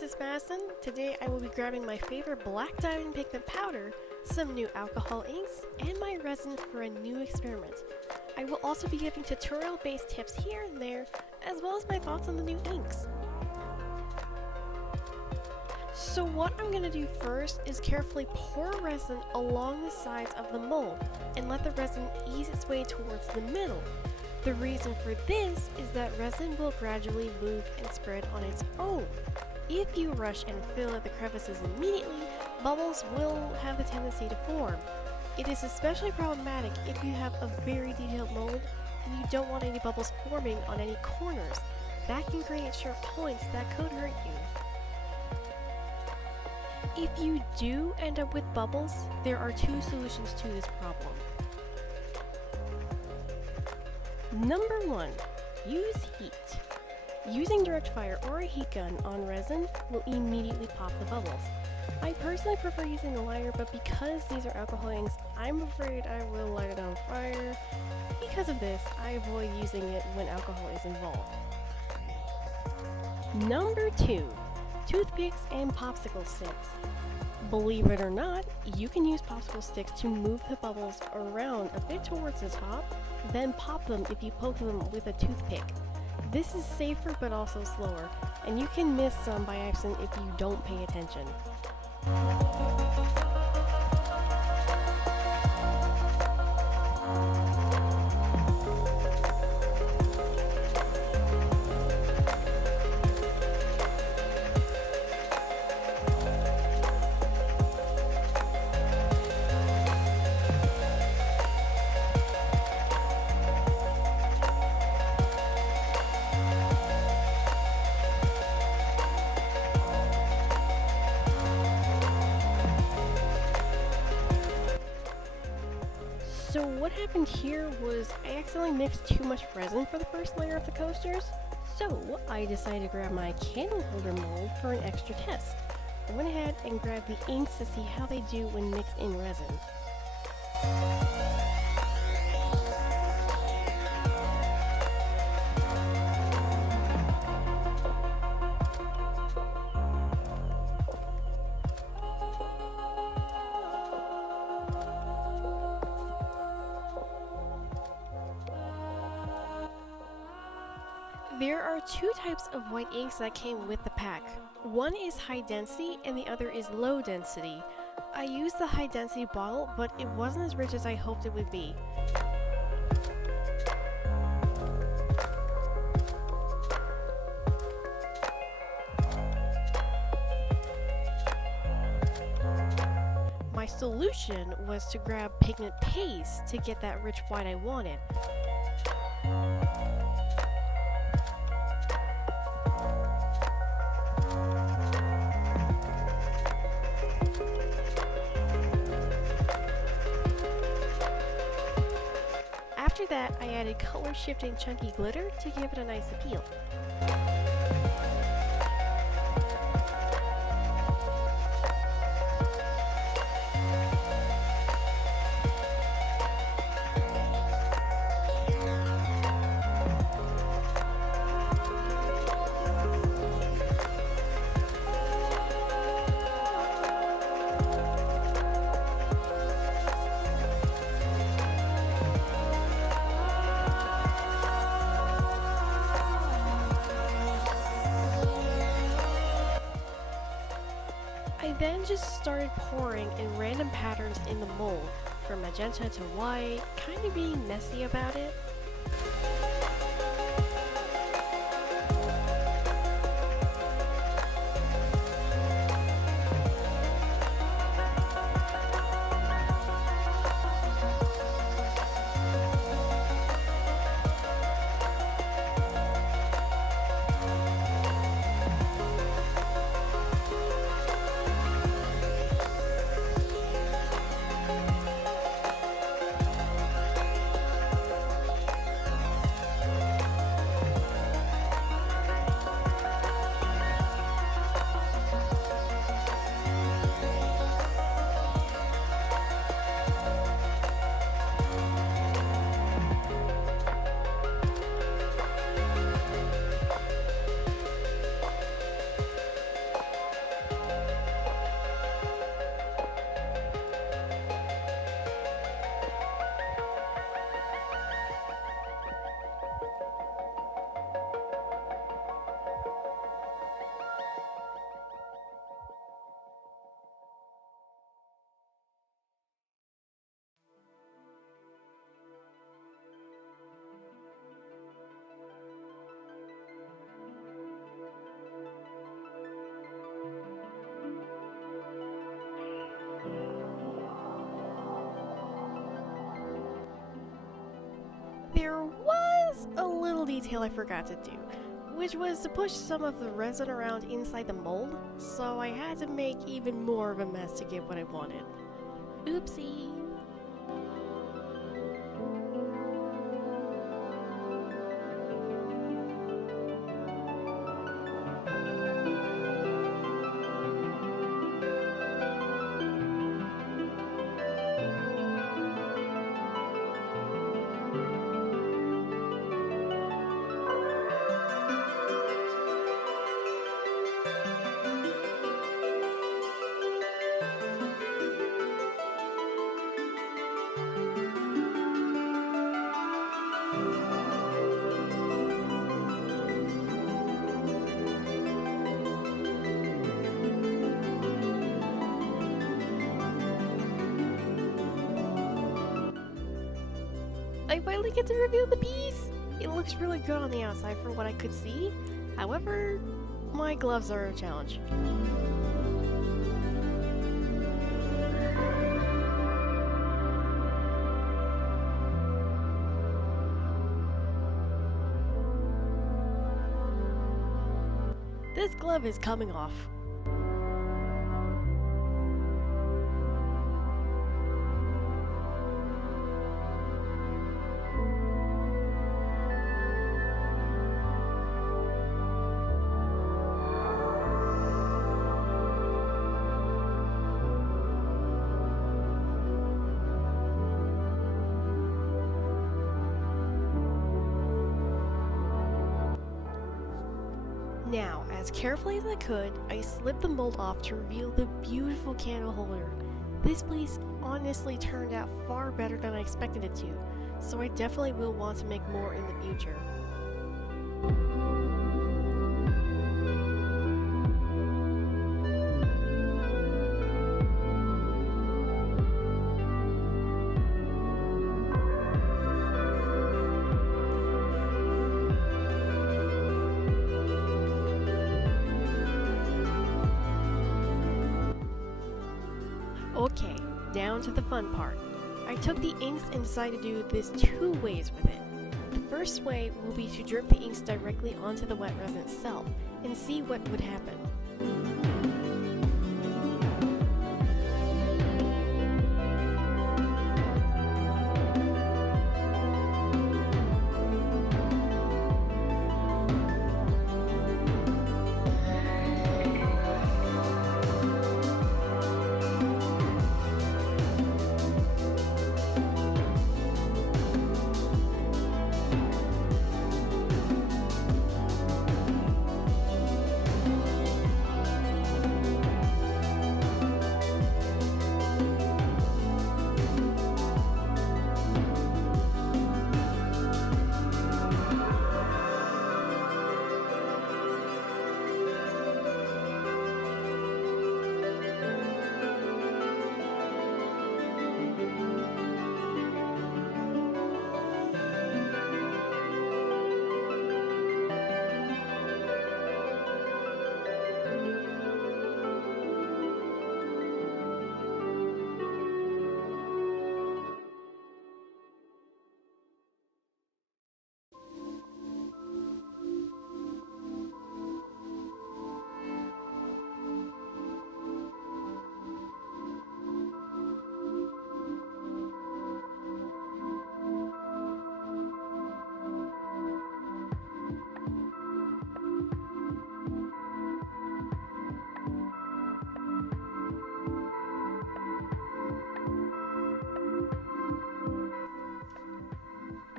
this is Madison. Today I will be grabbing my favorite black diamond pigment powder, some new alcohol inks, and my resin for a new experiment. I will also be giving tutorial-based tips here and there, as well as my thoughts on the new inks. So what I'm going to do first is carefully pour resin along the sides of the mold, and let the resin ease its way towards the middle. The reason for this is that resin will gradually move and spread on its own. If you rush and fill at the crevices immediately, bubbles will have the tendency to form. It is especially problematic if you have a very detailed mold and you don't want any bubbles forming on any corners. That can create sharp points that could hurt you. If you do end up with bubbles, there are two solutions to this problem. Number 1. Use heat. Using direct fire or a heat gun on resin will immediately pop the bubbles. I personally prefer using a lighter, but because these are alcohol inks, I'm afraid I will light it on fire. Because of this, I avoid using it when alcohol is involved. Number 2. Toothpicks and popsicle sticks. Believe it or not, you can use popsicle sticks to move the bubbles around a bit towards the top, then pop them if you poke them with a toothpick. This is safer but also slower, and you can miss some by accident if you don't pay attention. So what happened here was I accidentally mixed too much resin for the first layer of the coasters, so I decided to grab my candle holder mold for an extra test. I went ahead and grabbed the inks to see how they do when mixed in resin. There are two types of white inks that came with the pack. One is high density and the other is low density. I used the high density bottle, but it wasn't as rich as I hoped it would be. My solution was to grab pigment paste to get that rich white I wanted. After that, I added color shifting chunky glitter to give it a nice appeal. I then just started pouring in random patterns in the mold, from magenta to white, kind of being messy about it. little detail I forgot to do, which was to push some of the resin around inside the mold, so I had to make even more of a mess to get what I wanted. Oopsie! I finally get to reveal the piece! It looks really good on the outside for what I could see. However, my gloves are a challenge. This glove is coming off. Now, as carefully as I could, I slipped the mold off to reveal the beautiful candle holder. This piece honestly turned out far better than I expected it to, so I definitely will want to make more in the future. Okay, down to the fun part. I took the inks and decided to do this two ways with it. The first way will be to drip the inks directly onto the wet resin itself and see what would happen.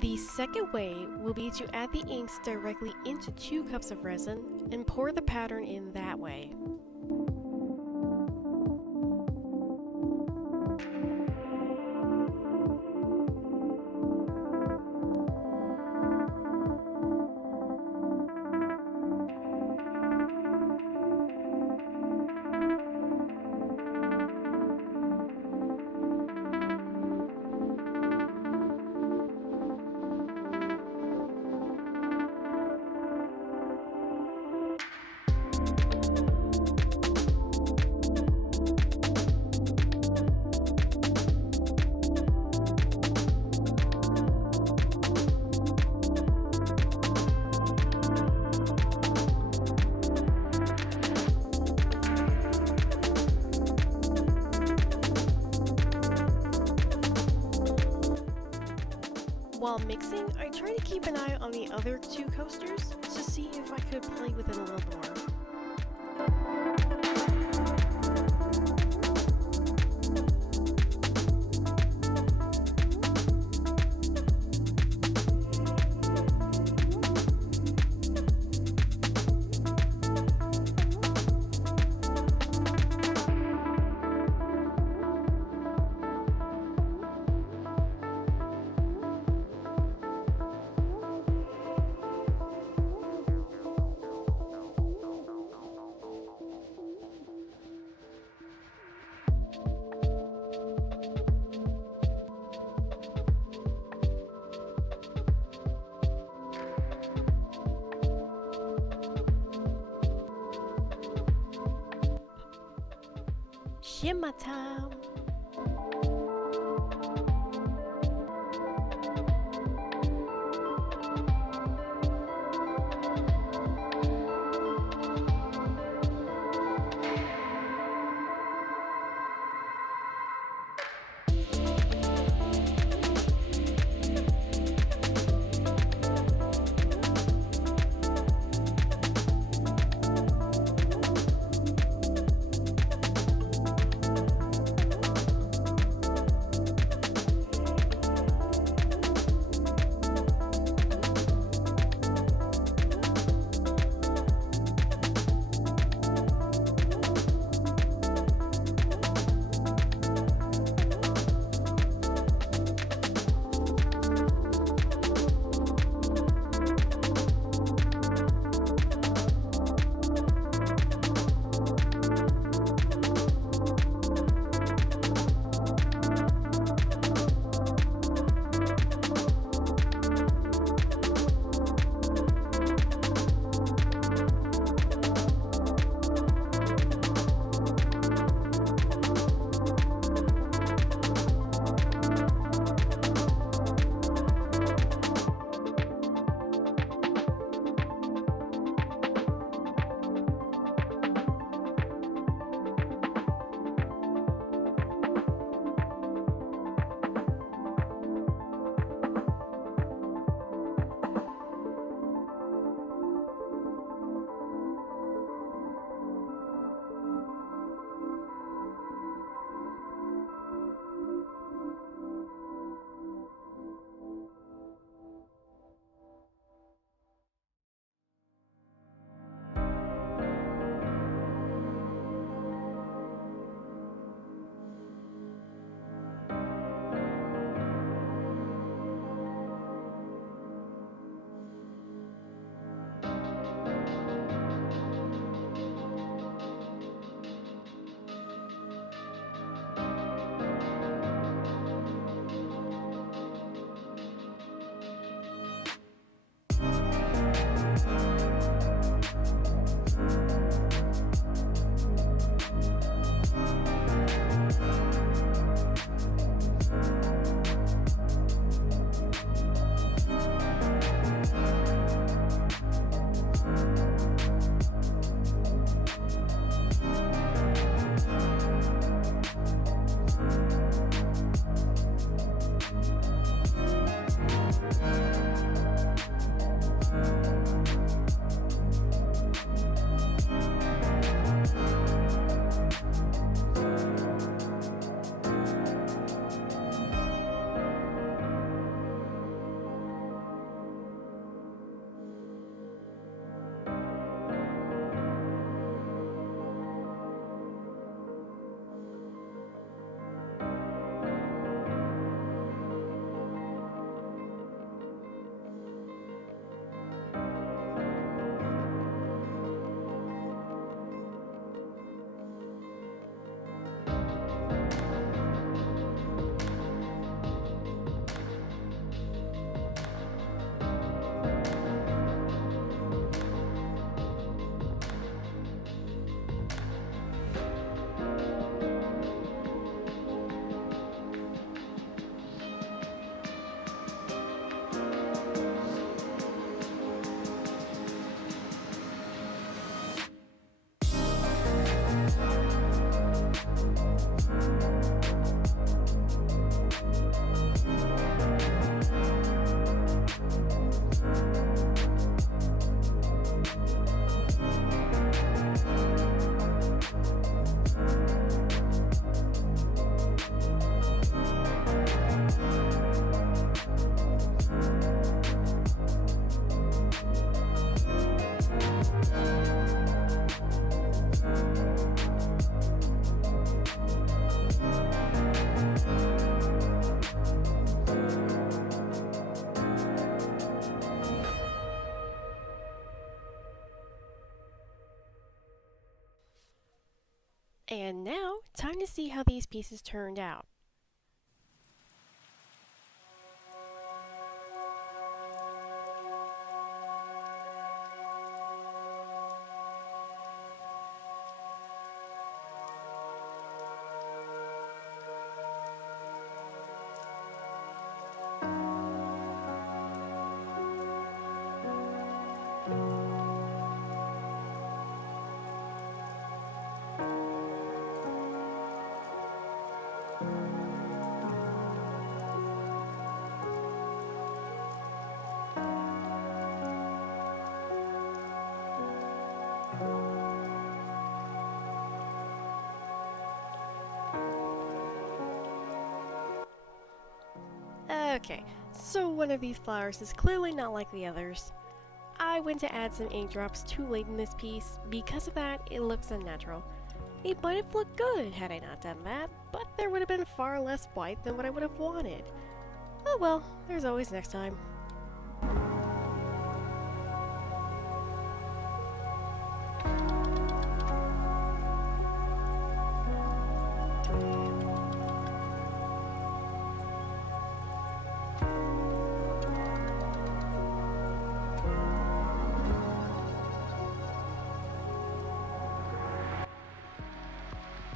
The second way will be to add the inks directly into 2 cups of resin and pour the pattern in that way. While mixing, I try to keep an eye on the other two coasters to see if I could play with it a little more. Shimmer time! And now, time to see how these pieces turned out. Okay, so one of these flowers is clearly not like the others. I went to add some ink drops too late in this piece. Because of that, it looks unnatural. It might have looked good had I not done that, but there would have been far less white than what I would have wanted. Oh well, there's always next time.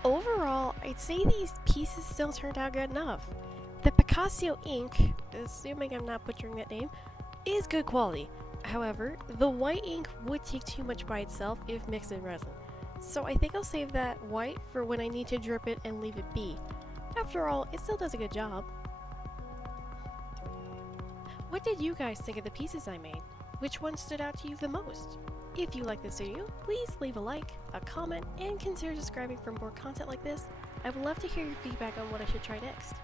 Overall, I'd say these pieces still turned out good enough. The Piccassio ink, assuming I'm not butchering that name, is good quality. However, the white ink would take too much by itself if mixed in resin. So I think I'll save that white for when I need to drip it and leave it be. After all, it still does a good job. What did you guys think of the pieces I made? Which one stood out to you the most? If you like this video, please leave a like, a comment, and consider subscribing for more content like this. I would love to hear your feedback on what I should try next.